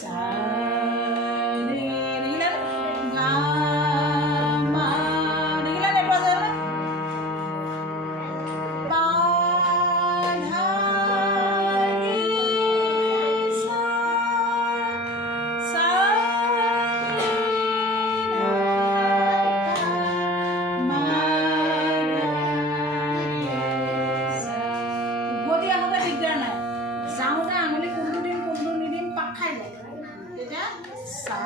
sa re degilan ga ma degilan eta jane pa dha ni sa sa re dha ma গতি আহোঁতে দিগদাৰ নাই যাওঁতে আঙুলি কোনটো দিম কোনটো নিদিম পাক খাই যায় তেতিয়া চা